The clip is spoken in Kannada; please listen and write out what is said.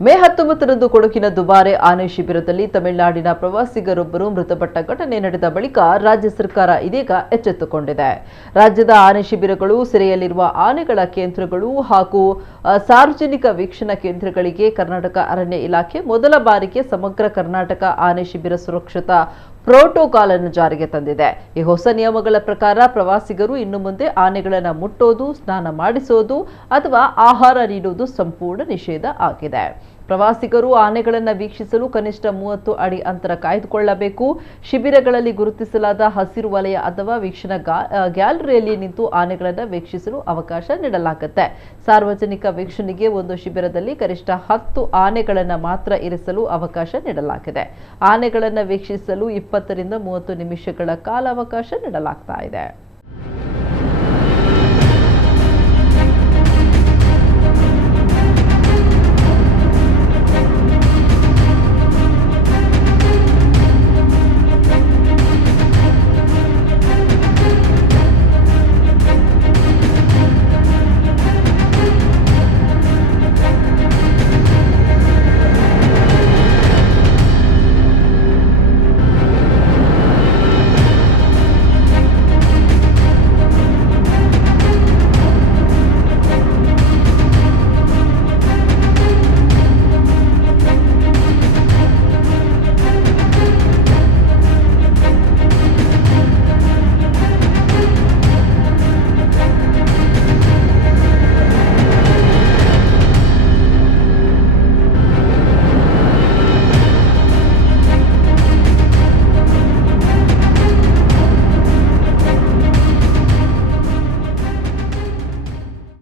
ಮೇ 19ರಂದು ಕೊಡಗಿನ ದುಬಾರೆ ಆನೆ ಶಿಬಿರದಲ್ಲಿ ತಮಿಳುನಾಡಿನ ಪ್ರವಾಸಿಗರೊಬ್ಬರು ಮೃತಪಟ್ಟ ಘಟನೆ ನಡೆದ ಬಳಿಕ ರಾಜ್ಯ ಸರ್ಕಾರ ಇದೀಗ ಎಚ್ಚೆತ್ತುಕೊಂಡಿದೆ. ರಾಜ್ಯದ ಆನೆ ಶಿಬಿರಗಳು, ಸೆರೆಯಲ್ಲಿರುವ ಆನೆಗಳ ಕೇಂದ್ರಗಳು ಹಾಗೂ ಸಾರ್ವಜನಿಕ ವೀಕ್ಷಣಾ ಕೇಂದ್ರಗಳಿಗೆ ಕರ್ನಾಟಕ ಅರಣ್ಯ ಇಲಾಖೆ ಮೊದಲ ಬಾರಿಗೆ ಸಮಗ್ರ ಕರ್ನಾಟಕ ಆನೆ ಶಿಬಿರ ಸುರಕ್ಷತಾ ಪ್ರೋಟೋಕಾಲ್ ಅನ್ನು ಜಾರಿಗೆ ತಂದಿದೆ. ಈ ಹೊಸ ನಿಯಮಗಳ ಪ್ರಕಾರ ಪ್ರವಾಸಿಗರು ಇನ್ನು ಮುಂದೆ ಆನೆಗಳನ್ನು ಮುಟ್ಟೋದು, ಸ್ನಾನ ಮಾಡಿಸೋದು ಅಥವಾ ಆಹಾರ ನೀಡುವುದು ಸಂಪೂರ್ಣ ನಿಷೇಧ ಆಗಿದೆ. ಪ್ರವಾಸಿಗರು ಆನೆಗಳನ್ನು ವೀಕ್ಷಿಸಲು ಕನಿಷ್ಠ 30 ಅಡಿ ಅಂತರ ಕಾಯ್ದುಕೊಳ್ಳಬೇಕು. ಶಿಬಿರಗಳಲ್ಲಿ ಗುರುತಿಸಲಾದ ಹಸಿರು ವಲಯ ಅಥವಾ ವೀಕ್ಷಣಾ ಗ್ಯಾಲರಿಯಲ್ಲಿ ನಿಂತು ಆನೆಗಳನ್ನು ವೀಕ್ಷಿಸಲು ಅವಕಾಶ ನೀಡಲಾಗುತ್ತೆ. ಸಾರ್ವಜನಿಕ ವೀಕ್ಷಣೆಗೆ ಒಂದು ಶಿಬಿರದಲ್ಲಿ ಕನಿಷ್ಠ 10 ಆನೆಗಳನ್ನು ಮಾತ್ರ ಇರಿಸಲು ಅವಕಾಶ ನೀಡಲಾಗಿದೆ. ಆನೆಗಳನ್ನು ವೀಕ್ಷಿಸಲು 20 ರಿಂದ 30 ನಿಮಿಷಗಳ ಕಾಲಾವಕಾಶ ನೀಡಲಾಗ್ತಾ ಇದೆ.